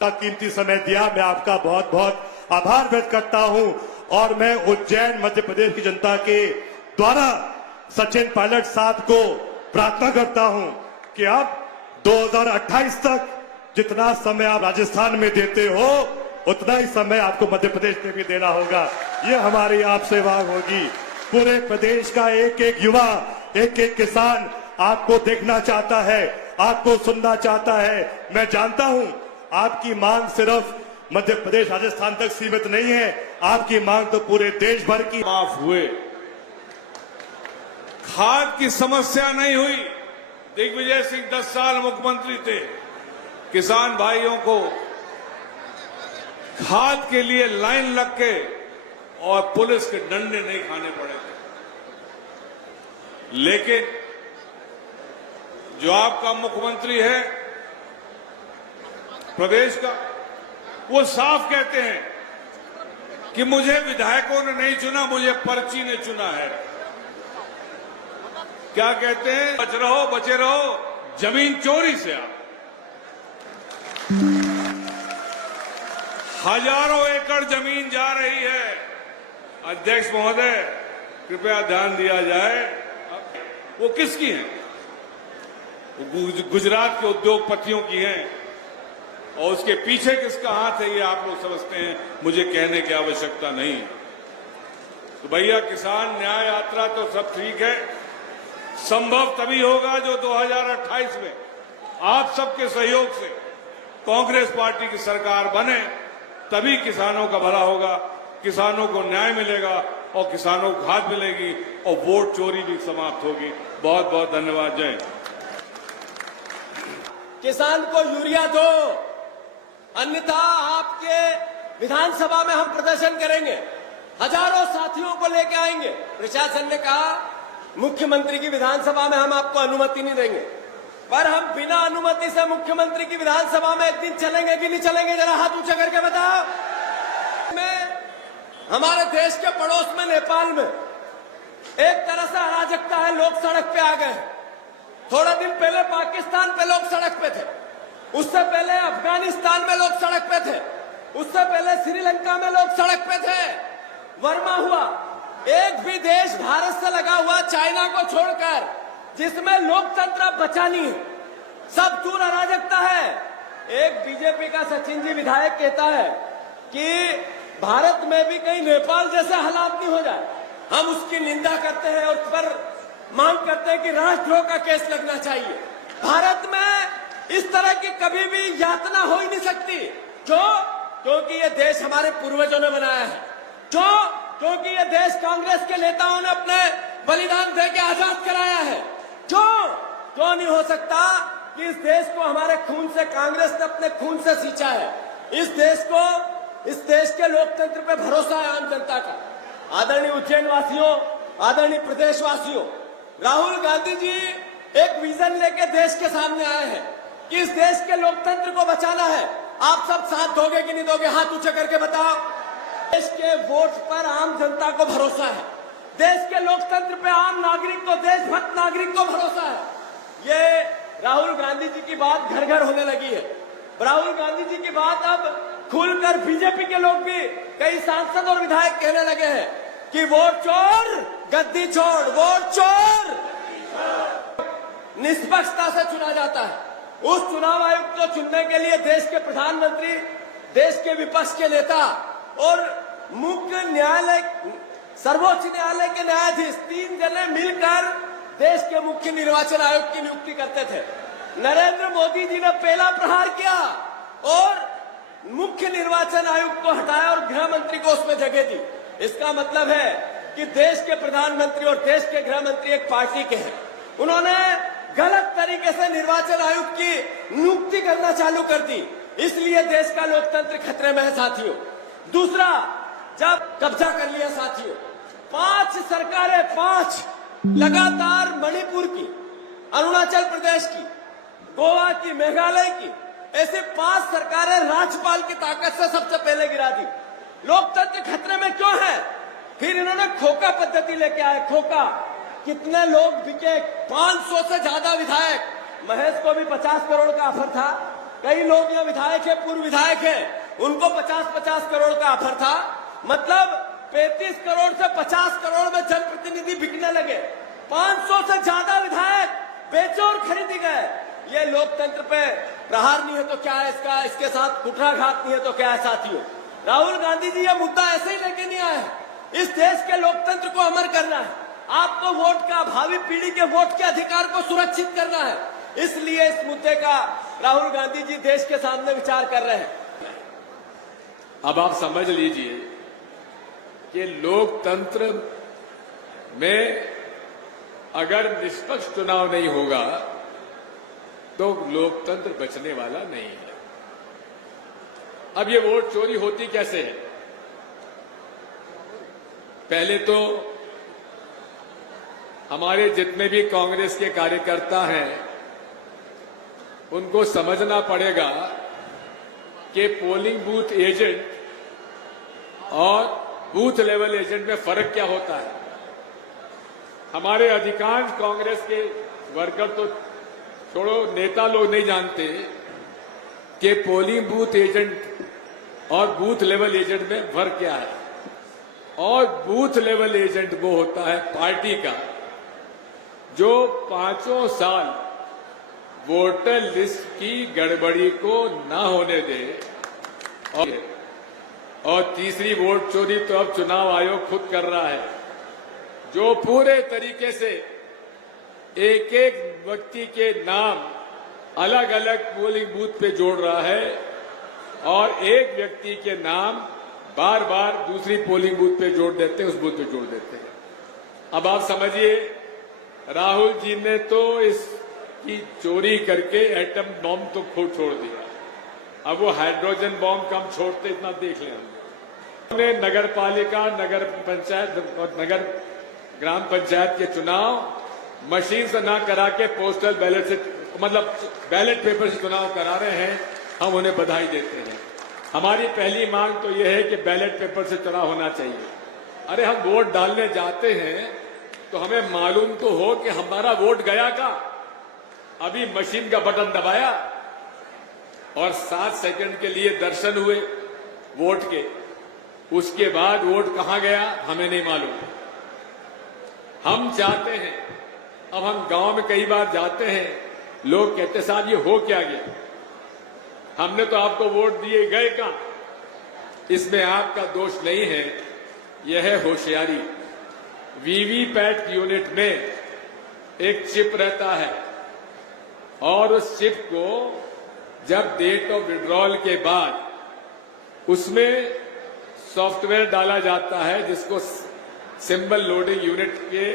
कीमती समय दिया, मैं आपका बहुत बहुत आभार व्यक्त करता हूं। और मैं उज्जैन मध्य प्रदेश की जनता के द्वारा सचिन पायलट साहब को प्रार्थना करता हूं कि अब 2028 तक जितना समय आप राजस्थान में देते हो उतना ही समय आपको मध्य प्रदेश में भी देना होगा। ये हमारी आपसे मांग होगी। पूरे प्रदेश का एक एक युवा, एक एक किसान आपको देखना चाहता है, आपको सुनना चाहता है। मैं जानता हूं आपकी मांग सिर्फ मध्य प्रदेश राजस्थान तक सीमित नहीं है, आपकी मांग तो पूरे देश भर की। माफ हुए, खाद की समस्या नहीं हुई। दिग्विजय सिंह 10 साल मुख्यमंत्री थे, किसान भाइयों को खाद के लिए लाइन लग के और पुलिस के डंडे नहीं खाने पड़े थे। लेकिन जो आपका मुख्यमंत्री है प्रदेश का, वो साफ कहते हैं कि मुझे विधायकों ने नहीं चुना, मुझे पर्ची ने चुना है। क्या कहते हैं? बचे रहो जमीन चोरी से। आप हजारों एकड़ जमीन जा रही है। अध्यक्ष महोदय, कृपया ध्यान दिया जाए। वो किसकी है? वो गुजरात के उद्योगपतियों की है। और उसके पीछे किसका हाथ है ये आप लोग समझते हैं, मुझे कहने की आवश्यकता नहीं। तो भैया, किसान न्याय यात्रा तो सब ठीक है, संभव तभी होगा जो 2028 में आप सबके सहयोग से कांग्रेस पार्टी की सरकार बने, तभी किसानों का भला होगा, किसानों को न्याय मिलेगा और किसानों को खाद मिलेगी और वोट चोरी भी समाप्त होगी। बहुत बहुत धन्यवाद। जय। किसान को यूरिया दो, अन्यथा आपके विधानसभा में हम प्रदर्शन करेंगे, हजारों साथियों को लेकर आएंगे। प्रशासन ने कहा मुख्यमंत्री की विधानसभा में हम आपको अनुमति नहीं देंगे, पर हम बिना अनुमति से मुख्यमंत्री की विधानसभा में एक दिन चलेंगे कि नहीं चलेंगे? जरा हाथ ऊंचा करके बताओ। हमारे देश के पड़ोस में नेपाल में एक तरह से अराजकता है, लोग सड़क पे आ गए। थोड़ा दिन पहले पाकिस्तान पे लोग सड़क पे थे, उससे पहले अफगानिस्तान में लोग सड़क पे थे, उससे पहले श्रीलंका में लोग सड़क पे थे। वर्मा हुआ, एक भी देश भारत से लगा हुआ चाइना को छोड़कर जिसमें लोकतंत्र बचा नहीं है, सब दूर अराजकता है। एक बीजेपी का सचिन जी विधायक कहता है कि भारत में भी कहीं नेपाल जैसे हालात नहीं हो जाए। हम उसकी निंदा करते हैं और उस पर मांग करते हैं कि राष्ट्रद्रोह का केस लगना चाहिए। भारत में इस तरह की कभी भी यातना हो ही नहीं सकती। क्यों? क्योंकि ये देश हमारे पूर्वजों ने बनाया है। क्यों? क्योंकि ये देश कांग्रेस के नेताओं ने अपने बलिदान दे के आजाद कराया है। क्यों नहीं हो सकता कि इस देश को हमारे खून से, कांग्रेस ने अपने खून से सींचा है। इस देश के लोकतंत्र पे भरोसा है आम जनता का। आदरणीय उज्जैन वासियों, आदरणीय प्रदेशवासियों, राहुल गांधी जी एक विजन लेके देश के सामने आए हैं कि इस देश के लोकतंत्र को बचाना है। आप सब साथ दोगे कि नहीं दोगे? हाथ ऊंचे करके बताओ। देश के वोट पर आम जनता को भरोसा है, देश के लोकतंत्र पे आम नागरिक को, देशभक्त नागरिक को भरोसा है। ये राहुल गांधी जी की बात घर घर होने लगी है। राहुल गांधी जी की बात अब खुलकर बीजेपी के लोग भी, कई सांसद और विधायक कहने लगे हैं कि वोट चोर गद्दी छोड़, वोट चोर। निष्पक्षता से चुना जाता है। उस चुनाव आयुक्त को चुनने के लिए देश के प्रधानमंत्री, देश के विपक्ष के नेता और मुख्य न्यायालय, सर्वोच्च न्यायालय के न्यायाधीश, 3 जने मिलकर देश के मुख्य निर्वाचन आयोग की नियुक्ति करते थे। नरेंद्र मोदी जी ने पहला प्रहार किया और मुख्य निर्वाचन आयुक्त को हटाया और गृह मंत्री को उसमें जगह दी। इसका मतलब है कि देश के प्रधानमंत्री और देश के गृह मंत्री एक पार्टी के हैं। उन्होंने गलत तरीके से निर्वाचन आयुक्त की नियुक्ति करना चालू कर दी। इसलिए देश का लोकतंत्र खतरे में है साथियों। दूसरा, जब कब्जा कर लिया साथियों, 5 सरकारें, 5 लगातार, मणिपुर की, अरुणाचल प्रदेश की, गोवा की, मेघालय की, ऐसे 5 सरकारें राज्यपाल की ताकत से सबसे पहले गिरा दी। लोकतंत्र खतरे में क्यों है? फिर इन्होंने खोखा पद्धति लेके आए। खोखा, कितने लोग बिके? 500 से ज्यादा विधायक। महेश को भी 50 करोड़ का ऑफर था, कई लोग यहाँ विधायक है, पूर्व विधायक है, उनको 50-50 करोड़ का ऑफर था। मतलब 35 करोड़ से 50 करोड़ में जनप्रतिनिधि बिकने लगे। 500 से ज्यादा विधायक बेचे और खरीदी गए। ये लोकतंत्र पे प्रहार नहीं है तो क्या है इसका, इसके साथ कुठाराघात नहीं है तो क्या है साथियों। राहुल गांधी जी ये मुद्दा ऐसे ही लेके नहीं आए। इस देश के लोकतंत्र को अमर करना है, आपको वोट का, भावी पीढ़ी के वोट के अधिकार को सुरक्षित करना है। इसलिए इस मुद्दे का राहुल गांधी जी देश के सामने विचार कर रहे हैं। अब आप समझ लीजिए कि लोकतंत्र में अगर निष्पक्ष चुनाव नहीं होगा तो लोकतंत्र बचने वाला नहीं है। अब ये वोट चोरी होती कैसे है? पहले तो हमारे जितने भी कांग्रेस के कार्यकर्ता हैं उनको समझना पड़ेगा कि पोलिंग बूथ एजेंट और बूथ लेवल एजेंट में फर्क क्या होता है। हमारे अधिकांश कांग्रेस के वर्कर तो छोड़ो, नेता लोग नहीं जानते कि पोलिंग बूथ एजेंट और बूथ लेवल एजेंट में फर्क क्या है। और बूथ लेवल एजेंट वो होता है पार्टी का जो 5 साल वोटर लिस्ट की गड़बड़ी को ना होने दे। और तीसरी वोट चोरी तो अब चुनाव आयोग खुद कर रहा है, जो पूरे तरीके से एक एक व्यक्ति के नाम अलग अलग पोलिंग बूथ पे जोड़ रहा है और एक व्यक्ति के नाम बार बार दूसरी पोलिंग बूथ पे जोड़ देते हैं, उस बूथ पे जोड़ देते हैं। अब आप समझिए, राहुल जी ने तो इसकी चोरी करके एटम बॉम्ब तो खुद छोड़ दिया, अब वो हाइड्रोजन बॉम्ब कम छोड़ते इतना देख लें। हमने नगर पालिका, नगर पंचायत और नगर ग्राम पंचायत के चुनाव मशीन से ना करा के पोस्टल बैलेट से, मतलब बैलेट पेपर से चुनाव करा रहे हैं। हम उन्हें बधाई देते हैं। हमारी पहली मांग तो यह है कि बैलेट पेपर से चुनाव होना चाहिए। अरे हम वोट डालने जाते हैं तो हमें मालूम तो हो कि हमारा वोट गया का। अभी मशीन का बटन दबाया और 7 सेकंड के लिए दर्शन हुए वोट के, उसके बाद वोट कहां गया हमें नहीं मालूम। हम चाहते हैं, अब हम गांव में कई बार जाते हैं, लोग कहते साहब ये हो क्या गया, हमने तो आपको वोट दिए, गए कहां। इसमें आपका दोष नहीं है, यह है होशियारी। वीवीपैट यूनिट में एक चिप रहता है और उस चिप को जब डेट ऑफ विड्रॉल के बाद उसमें सॉफ्टवेयर डाला जाता है जिसको सिंबल लोडिंग यूनिट के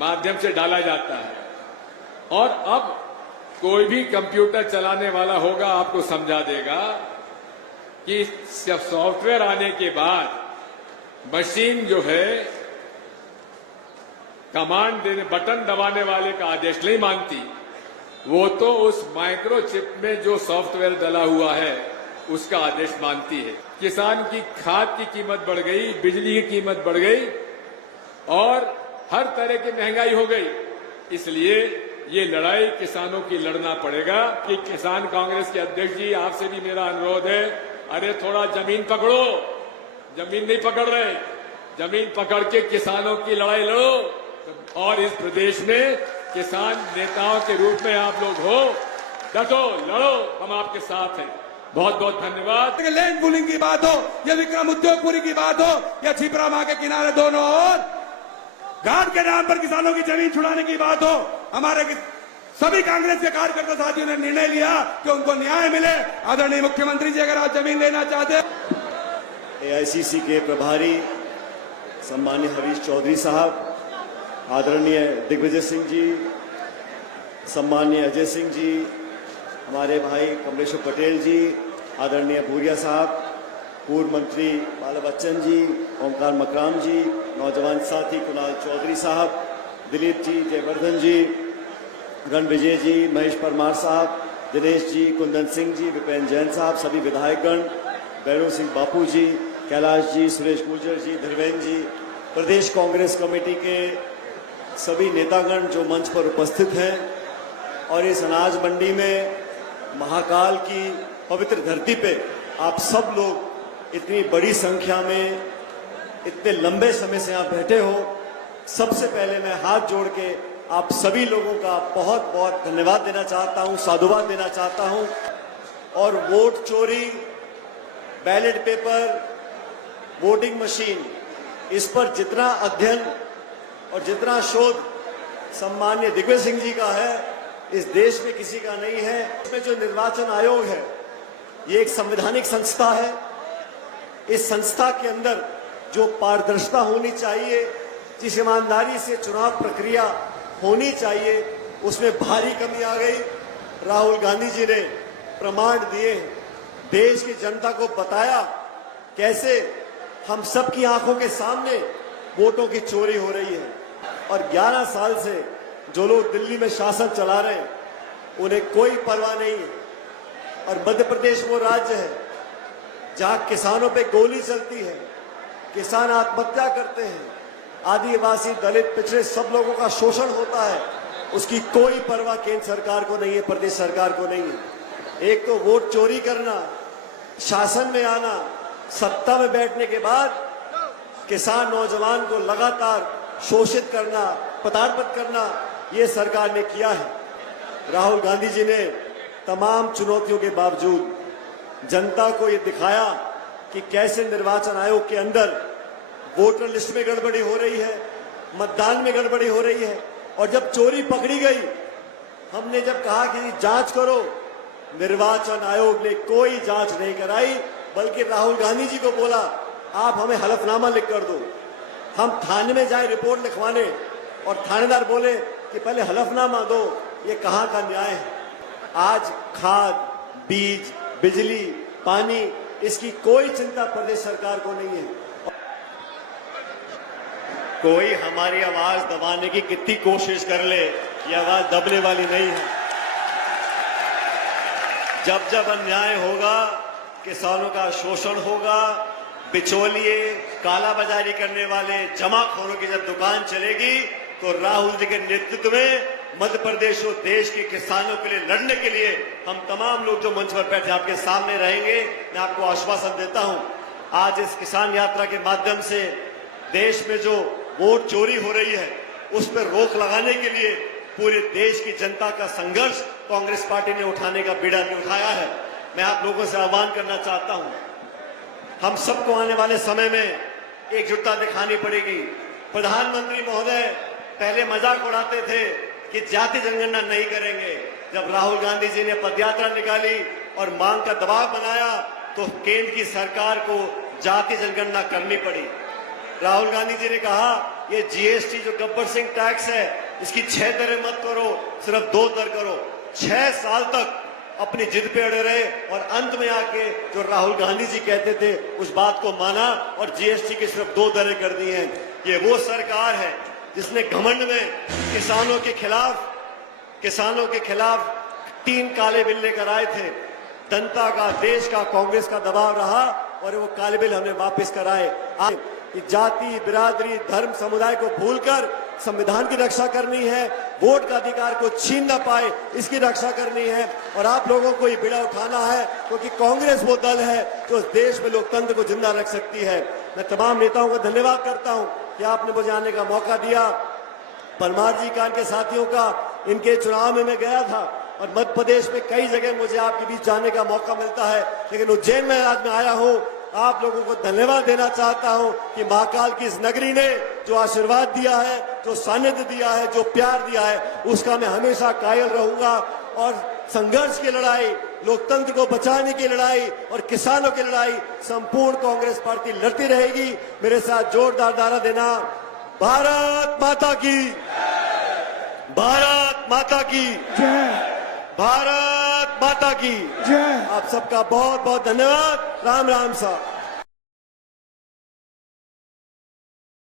माध्यम से डाला जाता है। और अब कोई भी कंप्यूटर चलाने वाला होगा आपको समझा देगा कि सॉफ्टवेयर आने के बाद मशीन जो है कमांड देने, बटन दबाने वाले का आदेश नहीं मानती, वो तो उस माइक्रोचिप में जो सॉफ्टवेयर डला हुआ है उसका आदेश मानती है। किसान की खाद की कीमत बढ़ गई, बिजली की कीमत बढ़ गई और हर तरह की महंगाई हो गई। इसलिए ये लड़ाई किसानों की लड़ना पड़ेगा। कि किसान कांग्रेस के अध्यक्ष जी, आपसे भी मेरा अनुरोध है, अरे थोड़ा जमीन पकड़ो, जमीन नहीं पकड़ रहे, जमीन पकड़ के किसानों की लड़ाई लड़ो। और इस प्रदेश में किसान नेताओं के रूप में आप लोग हो, डटो, लड़ो, हम आपके साथ हैं। बहुत बहुत धन्यवाद। लैंड पूलिंग की बात हो या विक्रम उद्योगपुरी की बात हो या छिपरा मां के किनारे दोनों और घाट के नाम पर किसानों की जमीन छुड़ाने की बात हो, हमारे सभी कांग्रेस के कार्यकर्ता साथियों ने निर्णय लिया कि उनको न्याय मिले। आदरणीय मुख्यमंत्री जी, अगर आप जमीन लेना चाहते हैं। एआईसीसी के प्रभारी सम्माननीय हरीश चौधरी साहब, आदरणीय दिग्विजय सिंह जी, सम्माननीय अजय सिंह जी, हमारे भाई कमलेश्वर पटेल जी, आदरणीय भूरिया साहब, पूर्व मंत्री बाला बच्चन जी, ओमकार मकराम जी, नौजवान साथी कुणाल चौधरी साहब, दिलीप जी, जयवर्धन जी, रणविजय जी, महेश परमार साहब, दिनेश जी, कुंदन सिंह जी, विपेन जैन साहब, सभी विधायकगण, बैरू सिंह बापू जी, कैलाश जी, सुरेश गुर्जर जी, धर्मेंद्र जी, प्रदेश कांग्रेस कमेटी के सभी नेतागण जो मंच पर उपस्थित हैं और इस अनाज मंडी में महाकाल की पवित्र धरती पे आप सब लोग इतनी बड़ी संख्या में इतने लंबे समय से यहाँ बैठे हो, सबसे पहले मैं हाथ जोड़ के आप सभी लोगों का बहुत बहुत धन्यवाद देना चाहता हूँ, साधुवाद देना चाहता हूँ। और वोट चोरी, बैलेट पेपर, वोटिंग मशीन, इस पर जितना अध्ययन और जितना शोध सम्मान्य दिग्विजय सिंह जी का है, इस देश में किसी का नहीं है। इसमें जो निर्वाचन आयोग है, ये एक संवैधानिक संस्था है। इस संस्था के अंदर जो पारदर्शिता होनी चाहिए, जिस ईमानदारी से चुनाव प्रक्रिया होनी चाहिए, उसमें भारी कमी आ गई। राहुल गांधी जी ने प्रमाण दिए, देश की जनता को बताया कैसे हम सबकी आंखों के सामने वोटों की चोरी हो रही है। और 11 साल से जो लोग दिल्ली में शासन चला रहे हैं, उन्हें कोई परवाह नहीं है। और मध्य प्रदेश वो राज्य है जहां किसानों पे गोली चलती है, किसान आत्महत्या करते हैं, आदिवासी, दलित, पिछड़े सब लोगों का शोषण होता है, उसकी कोई परवाह केंद्र सरकार को नहीं है, प्रदेश सरकार को नहीं है। एक तो वोट चोरी करना, शासन में आना, सत्ता में बैठने के बाद किसान नौजवान को लगातार शोषित करना, प्रताड़ित करना, ये सरकार ने किया है। राहुल गांधी जी ने तमाम चुनौतियों के बावजूद जनता को ये दिखाया कि कैसे निर्वाचन आयोग के अंदर वोटर लिस्ट में गड़बड़ी हो रही है, मतदान में गड़बड़ी हो रही है। और जब चोरी पकड़ी गई, हमने जब कहा कि जांच करो, निर्वाचन आयोग ने कोई जांच नहीं कराई, बल्कि राहुल गांधी जी को बोला आप हमें हलफनामा लिख कर दो। हम थाने में जाए रिपोर्ट लिखवाने और थानेदार बोले कि पहले हलफनामा दो। ये कहां का न्याय है? आज खाद, बीज, बिजली, पानी, इसकी कोई चिंता प्रदेश सरकार को नहीं है। कोई हमारी आवाज दबाने की कितनी कोशिश कर ले, ये आवाज दबने वाली नहीं है। जब जब अन्याय होगा, किसानों का शोषण होगा, बिचौलिए, कालाबाजारी करने वाले जमाखोरों की जब दुकान चलेगी, तो राहुल जी के नेतृत्व में मध्य प्रदेश और देश के किसानों के लिए लड़ने के लिए हम तमाम लोग जो मंच पर बैठे आपके सामने रहेंगे। मैं आपको आश्वासन देता हूं, आज इस किसान यात्रा के माध्यम से देश में जो वोट चोरी हो रही है, उस पर रोक लगाने के लिए पूरे देश की जनता का संघर्ष कांग्रेस पार्टी ने उठाने का बीड़ा नहीं उठाया है। मैं आप लोगों से आह्वान करना चाहता हूं, हम सबको आने वाले समय में एकजुटता दिखानी पड़ेगी। प्रधानमंत्री महोदय पहले मजाक उड़ाते थे कि जाति जनगणना नहीं करेंगे। जब राहुल गांधी जी ने पदयात्रा निकाली और मांग का दबाव बनाया, तो केंद्र की सरकार को जाति जनगणना करनी पड़ी। राहुल गांधी जी ने कहा ये जीएसटी जो गब्बर सिंह टैक्स है, इसकी 6 दरें मत करो, सिर्फ 2 दर करो। 6 साल तक अपनी जिद पे अड़े रहे और अंत में आके जो राहुल गांधी जी कहते थे उस बात को माना और जीएसटी की सिर्फ 2 दरें कर दी हैं। ये वो सरकार है जिसने घमंड में किसानों के खिलाफ 3 काले बिल लेकर आए थे। जनता का, देश का, कांग्रेस का दबाव रहा और वो काले बिल हमने वापस कराए। कि जाति, बिरादरी, धर्म, समुदाय को भूलकर संविधान की रक्षा करनी है, वोट का अधिकार को छीन न पाए इसकी रक्षा करनी है। और आप लोगों को ये बीड़ा उठाना है, क्योंकि कांग्रेस वो दल है जो देश में लोकतंत्र को जिंदा रख सकती है। मैं तमाम नेताओं का धन्यवाद करता हूं कि आपने मुझे आने का मौका दिया। परमार जी का, इनके साथियों का, इनके चुनाव में मैं गया था और मध्य प्रदेश में कई जगह मुझे आपके बीच जाने का मौका मिलता है, लेकिन उज्जैन में आज मैं आया हूं। आप लोगों को धन्यवाद देना चाहता हूं कि महाकाल की इस नगरी ने जो आशीर्वाद दिया है, जो सानिध्य दिया है, जो प्यार दिया है, उसका मैं हमेशा कायल रहूंगा। और संघर्ष की लड़ाई, लोकतंत्र को बचाने की लड़ाई और किसानों की लड़ाई संपूर्ण कांग्रेस पार्टी लड़ती रहेगी। मेरे साथ जोरदार नारा देना, भारत माता की, भारत माता की जय, भारत माता की जय। आप सबका बहुत बहुत धन्यवाद। राम राम साहब।